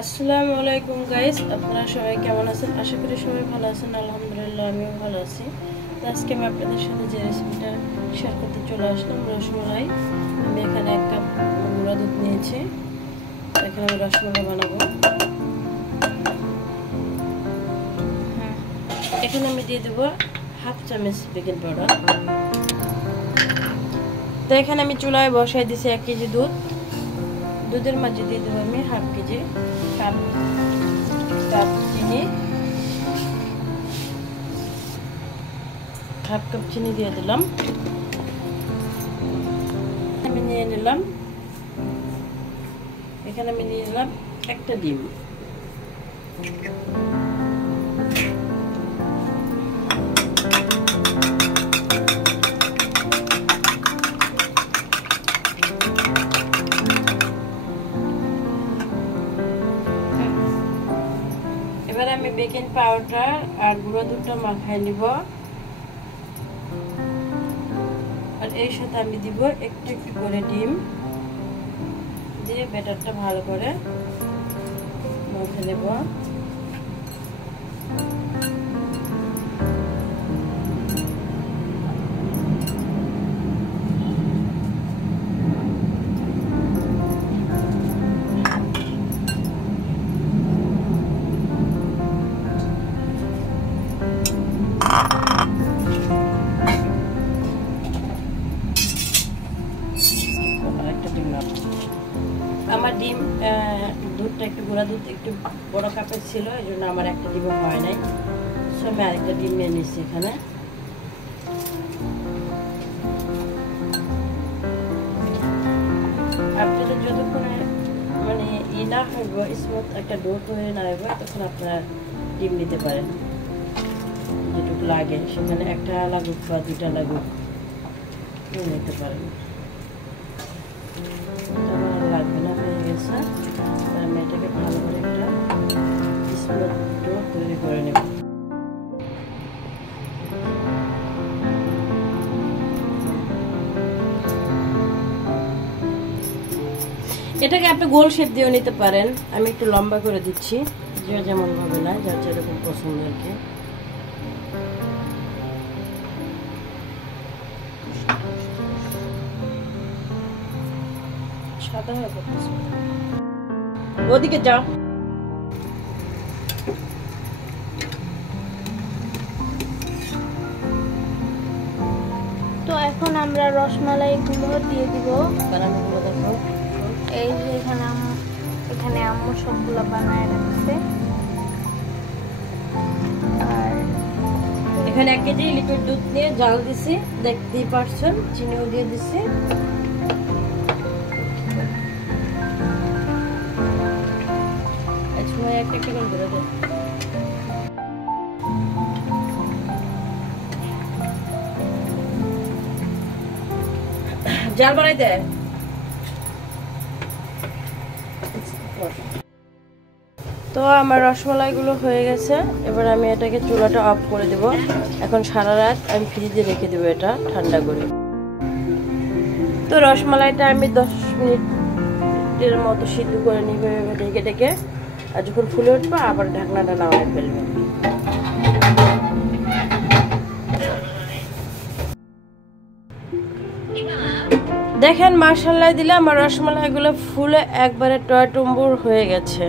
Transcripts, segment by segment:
আসসালামু আলাইকুম গাইস, আপনারা সবাই কেমন আছেন? আশা করি সবাই ভালো আছেন। আলহামদুলিল্লাহ আমিও ভালো আছি। তো আজকে আমি আপনাদের সাথে যে রেসিপিটা শেয়ার করতে চলে আসলাম, রসমালাই। আমি এখানে 1 কাপ গুঁড়া দুধ নিয়েছি। এখানে আমি রসমালাই বানাবো। এখানে আমি দিয়ে দেবো 1/2 চামচ বেকিং পাউডার। তো এখানে আমি চুলায় বসাই দিয়েছি 1 কেজি দুধ। দুধের মাঝে দিয়ে দেবো আমি 1/2 কেজি কাপ চিনি, 1/2 কাপ চিনি দিয়ে দিলাম। আমি নিয়ে নিলাম, এখানে আমি নিয়ে নিলাম 1টা ডিম। এবার আমি বেকিং পাউডার আর গুঁড়ো দুধটা মাখাই নিব। আর এর সাথে আমি দিব একটু একটু করে ডিম দিয়ে ব্যাটারটা ভালো করে মেখে নেব। আমার ডিম দুধটা একটু গুঁড়া দুধ একটু বড় কাপের ছিল, এই জন্য আমার একটা ডিমও হয় নাই। সো আমি আরেকটা ডিম নিয়ে নিচ্ছি এখানে। আপনাদের যতক্ষণে মানে না হইব স্মুথ একটা ডো তৈরি না হইব, তখন আপনারা ডিম নিতে পারেন যেটুকু লাগে। সেখানে 1টা লাগুক বা 2টা লাগুক নিতে পারেন। লাগবে না, হয়ে গেছে। আমি এটাকে ভালো করে একটা স্মুথ ডো তৈরি করে নেব। এটাকে আপনি গোল শেপ দিয়েও নিতে পারেন। আমি একটু লম্বা করে দিচ্ছি, যে যেমন ভাবে না, যার যেরকম পছন্দ আর কি। সাদা হয়ে পড়তেছে, ওদিকে যাও। তো এখন আমরা রসমালাই গুলো দিয়ে দিব। দেখো, এই যে এখানে আম্মু সবগুলো বানায় রাখছে। আর এখানে 1 কেজি লিকুইড দুধ নিয়ে জাল দিছি, দেখতেই পারছেন। চিনিও দিয়ে দিছি। একটা একটা করে দেব। জাল বাড়াই দে। তো আমার রসমালাইগুলো হয়ে গেছে। এবার আমি এটাকে চুলাটা অফ করে দেব। এখন সারা রাত আমি ফ্রিজে রেখে দেবো এটা ঠান্ডা করে। তো রসমালাইটা আমি 10 মিনিটের মতো সিদ্ধ করে নিব ঢেকে ঢেকে। আর যখন ফুলে উঠবে আবার ঢাকনাটা নামায় ফেলবেন। দেখেন মাশাআল্লাহ দিলে আমার রসমালাইগুলো ফুলে একবারে টয়টুম্বুর হয়ে গেছে।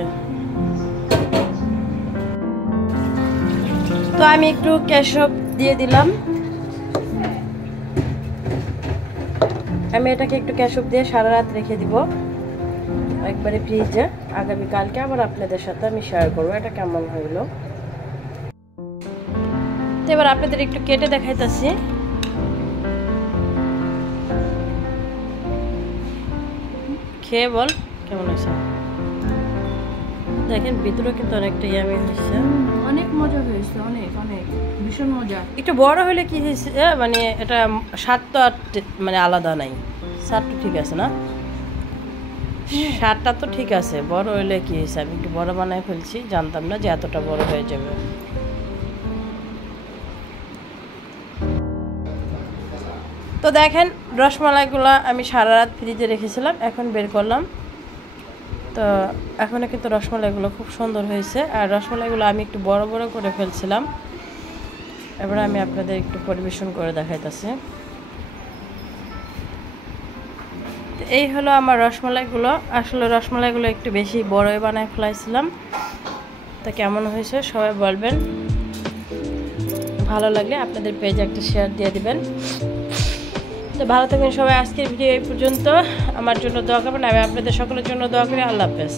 তো আমি একটু কেশব দিয়ে দিলাম। আমি এটাকে একটু কেশব দিয়ে সারা রাত রেখে দিব একবারে ফ্রিজে। আগামীকালকে আবার আপনাদের সাথে আমি শেয়ার করবো এটা কেমন হইলো। তো এবার আপনাদের একটু কেটে দেখাইতেছি। খেয়ে বল কেমন হয়েছে। দেখেন ভিতরে কিন্তু অনেকটা ইয়ামি হয়েছে, অনেক মজা হয়েছে, অনেক অনেক ভীষণ মজা। একটু বড় হলে কি হয়েছে মানে এটা স্বাদ তো আর মানে আলাদা নাই। স্বাদ তো ঠিক আছে না, স্বাদটা তো ঠিক আছে। বড় হইলে কি হয়েছে, আমি একটু বড় বানাই ফেলছি, জানতাম না যে এতটা বড় হয়ে যাবে। তো দেখেন রসমালাইগুলো আমি সারা রাত ফ্রিজে রেখেছিলাম, এখন বের করলাম। তো এখনও কিন্তু রসমালাইগুলো খুব সুন্দর হয়েছে। আর রসমালাইগুলো আমি একটু বড় বড় করে ফেলছিলাম। এবার আমি আপনাদের একটু পরিবেশন করে দেখাইতেছি। এই হলো আমার রসমালাইগুলো। আসলে রসমালাইগুলো একটু বেশি বড়ই বানায় ফেলাইছিলাম। তো কেমন হয়েছে সবাই বলবেন। ভালো লাগলে আপনাদের পেজে একটা শেয়ার দিয়ে দিবেন। তো ভালো থাকবেন সবাই। আজকের ভিডিও এই পর্যন্ত। আমার জন্য দোয়া করবেন, আমি আপনাদের সকলের জন্য দোয়া করি। আল্লাহ হাফেজ।